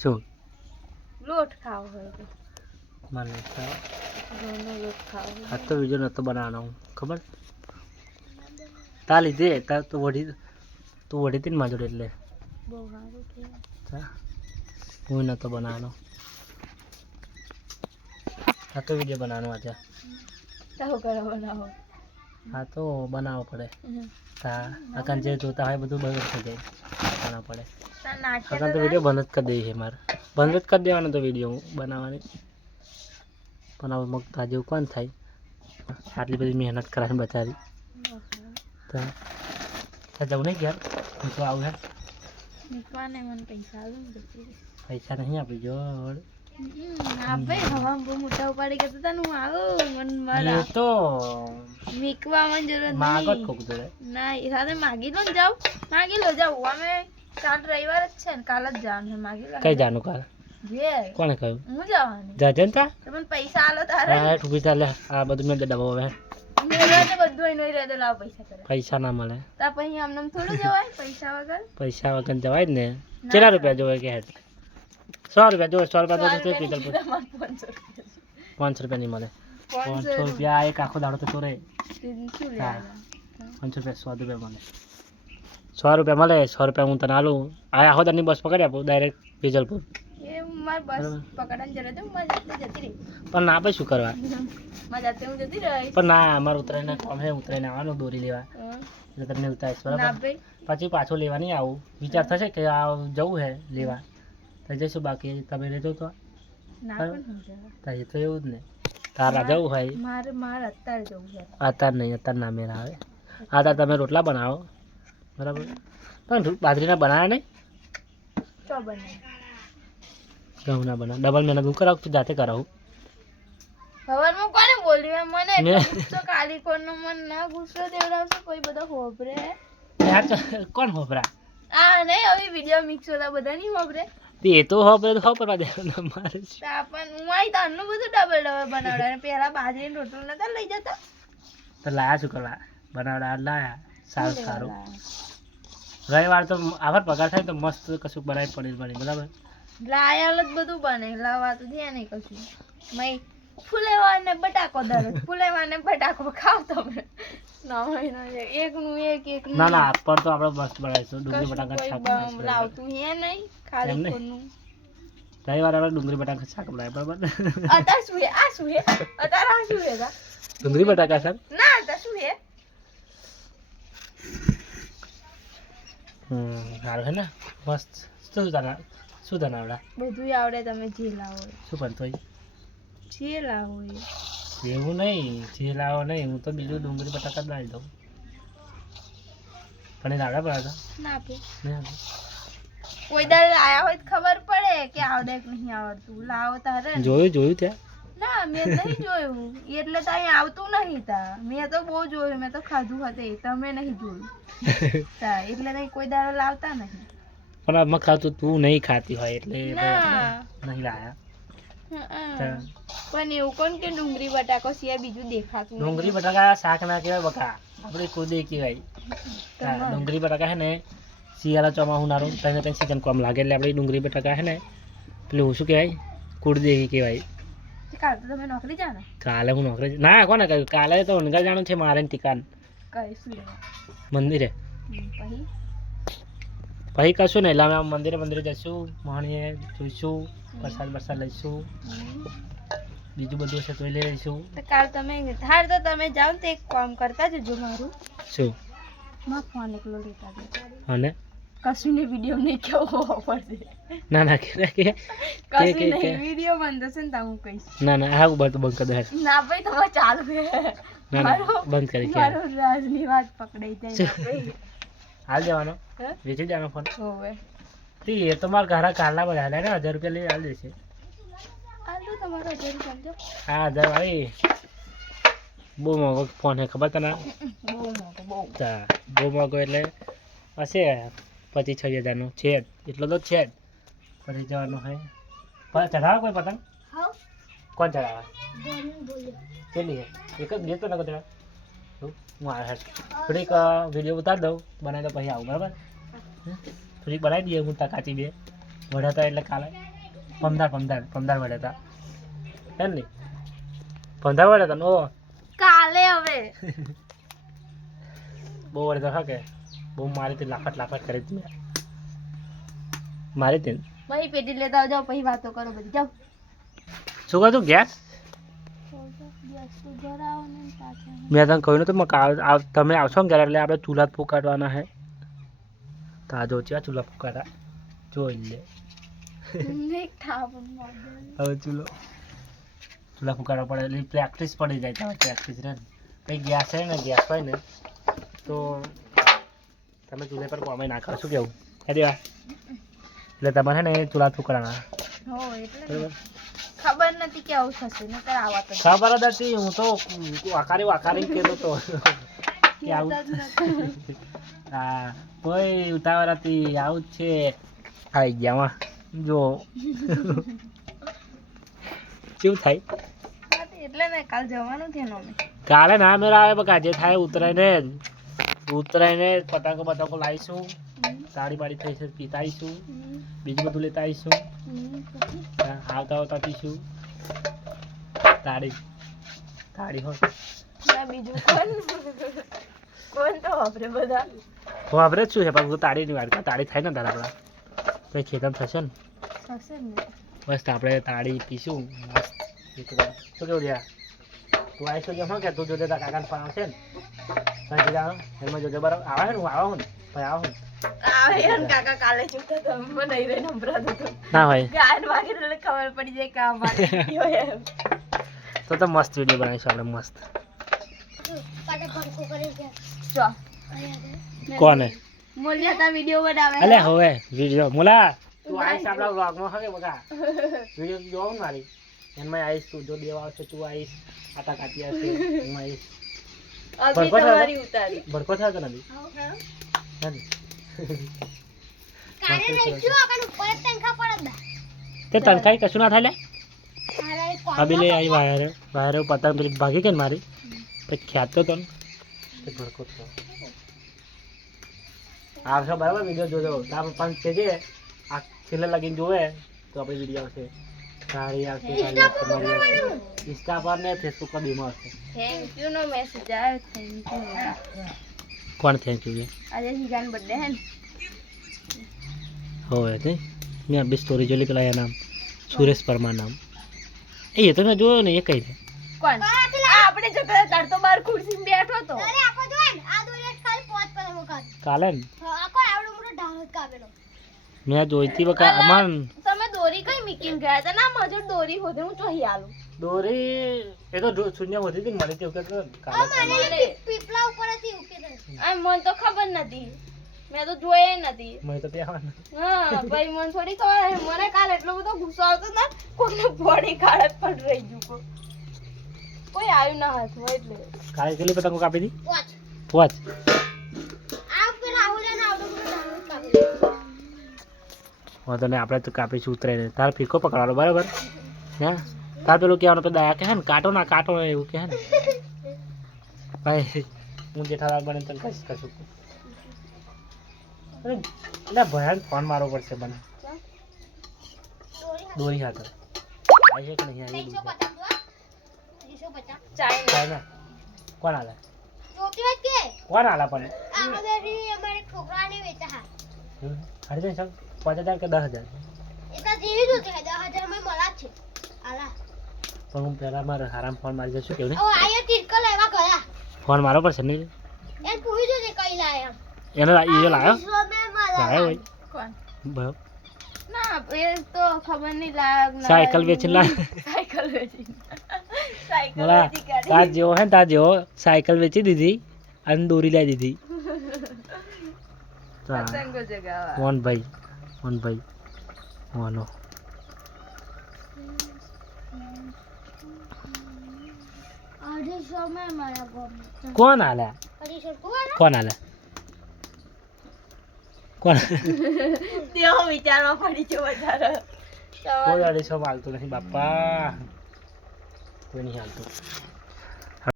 શું લોટ ખાવો હોય તો મને ઘઉંનો લોટ ખાવો હોય આ તો વિડીયો નહોતો બનાવવાનો ખબર તા લીધે તા તો વળી હતી ને મારી જોડે એટલે બહુ સારું કહેવાય. તા હું નહોતો બનાવવાનો આ તો વિડીયો બનાવવાનો આજે તાવ કરો બનાવો હા તો બનાવવો પડે તા અકાન જે જોતા હોય બધું બંધ થઈ જાય બનાવવા પડે અકાન તો વિડીયો બંધ જ કરી દઈએ છે મારે બંધ જ કરી દેવાનો તો વિડીયો બનાવવાની પણ હવે મગતા જેવું કોણ થાય આટલી બધી મહેનત કરાવીને બચારી તો જવું નહીં યાર હું તો આવું યાર મૂકવાને મને પૈસા આલો ને જતી રહી. પૈસા નહીં આપી જો આપે હવા બહુ મોટા ઉપાડી ગયા હતા હું આવું મન મારા એ તો મીકવામાં જરૂર માગો જ નહીં કોક જોડે ના એ સાથે માગી લો ને જાઓ માગી લો જાઓ અમે કાલ રવિવાર જ છે ને કાલ જ જવાનું છે માગી લો કઈ જાનું કાલ જે કોને કહ્યું હું જવાની જાજે ને તા તમને પૈસા આલો તારે હા ઠૂકી ચાલે આ બધું મેં ડબ્બો હવે મેળવા ને બધું અહીં નહીં રહેતો લાવ પૈસા કરે પૈસા ના મળે તા પછી આમ થોડું જવાય પૈસા વગર પૈસા વગર જવાય જ ને કેટલા રૂપિયા જોવે કે હેઠ 100 રૂપિયા જોવે 100 રૂપિયા તો પીતલ પર 500 રૂપિયા નહીં મળે 500 રૂપિયા એક આખો દાડો તો ચોરે શું હા લેવા 500 રૂપિયા 100 રૂપિયા મળે 100 રૂપિયા હું તને આલું આ આખો દાડની બસ પકડી આપું ડાયરેક્ટ વિજલપુર એ માર બસ પકડવાની જરૂર હતી હું મારી જાતે જતી રહી પણ ના પછી શું કરવા મારી જાતે હું જતી રહી પણ ના અમારે ઉતરાઈને કોમ હે ઉતરાઈને આવવાનું દોરી લેવા હા. એટલે તમને ઉતારીશ ના બરાબર ભાઈ પછી પાછું લેવા નહીં આવું વિચાર થશે કે આ જવું હે લેવા તો જઈશું બાકી તમે રહેજો તો ના બરાબર. પણ હું જવા. તારે તો એવું જ ને તારા જવું હોય મારે અત્યારે જવું છે અત્યારે નહીં અત્યારે ના મેળ આવે અત્યારે તમે રોટલા બનાવો બરાબર પણ બાજરીના બનાવ્યા નહીં તો બને ઘઉંના બનાવ ડબલ મહેનત હું કરાવું તું જાતે કરાવું હવારમાં કોને બોલ્યું મને મેં- એટલો ગુસ્સો કાલી કોણનો મન ના ગુસ્સો દેવડાવશે કોઈ બધો હોભરે યાર તો કોણ હોપરા આ નહીં હવે વિડીયો મિક્સ હોતા બધા નહીં હોભરે એ તો હોપરે તો હોપરવા દેવાના મારે શું. તો પણ હું આવી તારનું બધું ડબલ બનાવડાવે પહેલા બાજરીનું રોટલું નતા લઈ જતા તો લાયા શું કરવા બનાવડા લાયા સારું શું સારું લેવા રવિવાર તો આભાર પગાર થાય તો મસ્ત કશું બનાવી પનીર બની બરાબર લાયાલ જ બધું બને લાવવા તો છે નહીં કશું મય ફુલેવાને બટાકો દરરોજ ફુલેવાને બટાકો ખાવ તમે ના હોય ના જાય. એકનું એક ના ના પર તો આપણે મસ્ત બનાવીશું ડુંગળી કશું બટાકા કોઈ શાક બનાવીશું. લાવતું હે નહીં એમ ખાલી નહીં. કોનું રવિવારે આપણે ડુંગળી બટાકા શાક બનાવે બરાબર અત્યારે શું હે આ શું હે અત્યારે આ શું હે તા? ડુંગળી બટાકા શાક ના અત્યારે શું હે સારું છે ને મસ્ત શું તને આવડા બધું આવડે તમે જે લાવો એ. શું પણ તોય જે લાવો એ. એવું નહીં જે લાવો નહીં હું તો બીજું ડુંગળી બટાકા જ લાવી દઉં પણ એ લાવડા બનાવતા ના આપે નહીં આવડે. કોઈ દાડે લાયા હોય તો ખબર પડે કે આવડે કે નહીં આવડતું લાવો તારે ને. જોયું ત્યાં ના મેં નહીં જોયું એટલે તો અહીં આવતું નહીં તા મેં તો બહુ જોયું મેં તો ખાધું હતું તમે નહીં જોયું તા એટલે નહીં કોઈ દાડો લાવતા નહીં પણ આમાં ખાતું તું નહીં ખાતી હોય એટલે ના નહીં લાયા હં. પણ એવું કોણ કે ડુંગળી બટાકો સિવાય બીજું દેખાતું નહીં? ડુંગળી બટાકા શાક ના કહેવાય બકા આપણે કુદે કહેવાય હા, ડુંગળી બટાકા છે ને શિયાળા ચોમાસું નારું તને તને સીઝન કમ લાગે એટલે આપણે ડુંગળી બટાકા છે ને પેલું શું કહેવાય કુળદેવી કહેવાય કાલ તો તમે નોકરી જા ને કાલે હું નોકરી ના કોને કહ્યું કાલે તો ઊંઘા જાણું છે મારે ટીકાન કહીશું લેવા. મંદિરે પછી પછી કશું નહીં એટલે અમે આમ મંદિરે જઈશું માણીએ જોઈશું પ્રસાદ બરસાદ લઈશું બીજું બધું હશે તો લઈ લઈશું તો કાલ તમે હાર તો તમે જાઓ ને તો એક કામ કરતા જજો મારું શું માં ફોન એકલો લેતા જજો અને કશું ને વિડીયો નહીં કેવો પડશે ના ના કે કશું નહીં વિડીયો બંધ હશે ને તો હું કહીશ ના ના હા બંધ બંધ કરી દો હેડ. ના ભાઈ તમારે ચાલુ છે ના ના બંધ કરી કે મારું રાજની વાત પકડાઈ જાય ના ભાઈ હાલ દેવાનો હે? વેચી દેવાનો ફોન હોવે તે એ તો મારા ઘરે કાલના બધા હાલે ને 1000 રૂપિયા લઈ હાલ દેશે આલુ તમારો હજાર સમજો હા 1000 ભાઈ બહુ મોંઘો ફોન છે ખબર તને બહુ મોટો બહુ તા બહુ મોંઘો એટલે હશે 25-26 હજારનો છે જ એટલો તો છે જ પછી જવાનો હોય પણ ચઢાવે કોઈ પતંગ હા કોણ ચઢાવે ધર્મ બોલે કેટલી છે એક જ લેતો ને કદાચ હું આવે હેડ થોડીક વિડીયો ઉતારી દઉં બનાવી દઉં પછી આવું બરાબર થોડીક બનાવી દઈએ હું કાચી બે વઢાતા એટલે કાલે પમદાર વળ્યા હતા એમ નહીં પમદાર વળ્યા હતા ને ઓ કાલે હવે બહુ વળ્યા હતા કે બહુ મારી હતી લાફટ કરી હતી મેં મારી હતી ભાઈ પેટી લેતા જાઓ પછી વાતો કરો બધી જાઓ શું કહ્યું ગેસ મેં તને કહ્યું નતું તમે આવશો ને ઘરે એટલે આપણે ચૂલા જ ફૂંકાડવાના હે તો આ જો છે ચૂલા ફૂંકાડા જોઈ લે હવે ચૂલા ફૂંકાડવા પડે એટલે પ્રેક્ટિસ પડી જાય તમારે પ્રેક્ટિસ રહે ને કંઈ ગેસ છે ને ગેસ હોય ને તો તમે ચૂલા પર કોમે ના કરો શું કેવું હે દેવા એટલે તમારે ને ચૂલા ફૂંકાડવાના બરાબર ખબર નથી કે આવું થશે નકર આવા તો ખબર જ હતી હું તો વાકારી કહેતો તો કે આવું હા કોઈ ઉતાવળ હતી આવું જ છે આવી ગયા જો કેવું થાય એટલે ને કાલ જવાનું છે ને અમે કાલે ના મેળા આવે બકા જે થાય ઉતરાઈને પતંગો લાવીશું તાળી બાળી થઈ છે પીતા આવીશું બીજું બધું લેતા આવીશું આવતા પીશું તાળી હોય બીજું કોણ તો વાપરે બધા વાપરે જ શું છે પણ તાળીની વાત તાળી થાય ને તારા આપણા કંઈ ખેતમ થશે ને મસ્ત આપણે તાળી પીશું મસ્ત શું કેવું રહ્યા તું આવીશું જેમ કે તું જોડે તારા કાકાને ફોન આવશે ને ત્યાંથી જાણો એમાં જોડે બરાબર આવે ને હું આવું ને ભાઈ આવું ને કાકા કાલે ચૂકતા તો મને રે નંબર હતો ના હોય ગાન વાગે એટલે ખબર પડી જાય કામ તો મસ્ત વિડીયો બનાવીશું આપણે મસ્ત કોને મોલિયા વિડીયો બનાવે અલે હવે વિડીયો મોલા તું આવીશ આપણા વ્લોગમાં હવે બગા વિડીયો જોવું મારી એમાં આવીશ તું જો દેવા આવશે તું આવીશ આટા કાઢી આવશે એમાં આવીશ ભડકો થયો તો નથી તે તનખાઈ કશું ના થાય લે અભી લે આવી વાયર પતંગ પેલી ભાગી કે મારી પછી ખ્યાતો તો ભડકો થયો આવશો બરાબર વિડીયો જોજો પણ છે જે આ છેલ્લે લગીને જોવે તો આપણે વિડીયો આવશે સારી આવશે ઇન્સ્ટા પર ને ફેસબુક પર બેમાં આવશે થેન્ક યુ નો મેસેજ આવ્યો થેન્ક યુ કોણ થેન્ક યુ આજે હિગાન બર્થડે હે હોય તે મેં અભી સ્ટોરી જોઈ પેલા એના નામ સુરેશ પરમાર નામ એ તો મેં જોયો ને એ કઈ છે કોણ આપણે જતા તાર તો બાર ખુરશી બેઠો તો અરે આખો જો આ દોરી કાલ પોત પર મુકા કાલે ને આખો આવડો મોટો ઢાળ કાપેલો મેં જોઈતી બકા અમાર તમે દોરી કઈ મીકીને ગયા હતા ના મજૂર દોરી હોતે હું ચોહી આલું દોરી એ તો શૂન્ય હોતી હતી મને તે કાલે પીપલા ઉપર હતી ઉકે આ મને તો ખબર નથી મેં તો જોયે નથી મેં તો ત્યાં હા ભાઈ મને થોડી ખબર મને કાલ એટલો બધો ગુસ્સો આવતો ને કોઈને બોડી કાઢત પણ રહી ગયું કોઈ આવ્યું ના હાથમાં એટલે કાલે કેટલી પતંગો કાપી હતી પોચ આ પે રાહુલ ને આવડો બધો કાપી વાંધો નહીં આપણે તો કાપીશું ઉતરાઈને તાર ફીકો પકડવાનો બરાબર હે તાર પેલું કહેવાનું તો દયા કહે ને કાંટો ના એવું કહે ને ભાઈ હું જેઠાલાલ બને તને કહીશ કશું એટલે ભયાન ફોન મારવો પડશે મને દોરી હાથે આવી છે કે નહીં આવી ચાઇના કોણ આલે કોણ આલા પણ સાડી ત્રણસો 5000 કે 10000 પણ હું પહેલા મારે આરામ ફોન મારી જશું કેવું ફોન મારો પડશે નહીં એને લાવ્યો હોય કોણ ના એ તો ખબર નહીં લાગ સાયકલ વેચી લાવ સાયકલ તાર જેવો હે તાર જેવો સાયકલ વેચી દીધી અને દોરી લાવી દીધી પતંગો જગાવા મોહનભાઈ મોહનો કોણ આલા તેઓ વિચારવા પડી છે વધારે કોઈ 250 માલતું નહીં બાપા કોઈ નહીં હાલતું